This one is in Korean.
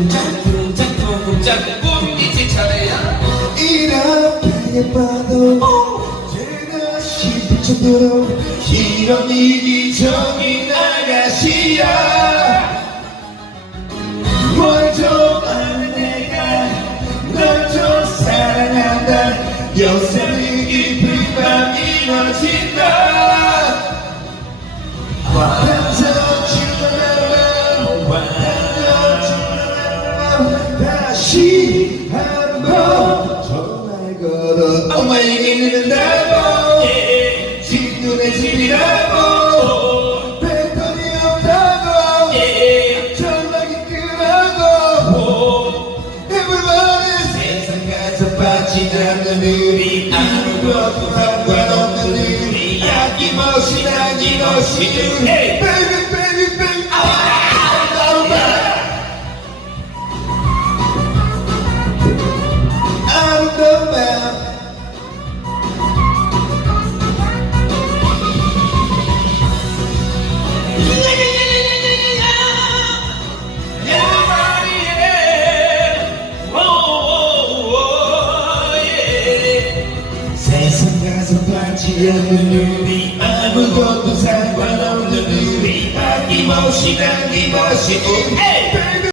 쿵짝쿵짝 쿵짝쿵짝 꿈이지 차례야 이렇게 예뻐도 제가 싶을 정도로 이런 이기적인 아가씨야 뭘좀 아는 내가 널 좀 사랑한다. 요새는 깊은 밤이 이뤄진다 다시 한번 전화를 걸어. 엄마에게 늦는다고 집 눈에 집이라고. 배터리 없다고. 전화기 끄라고. Everybody 세상 가서 빠지지 않는 우리 아무것도 상관없는 우리 아낌없이 아낌없이 않는 우리 아무것도 상관없는 우리 아낌없이 남김없이 우리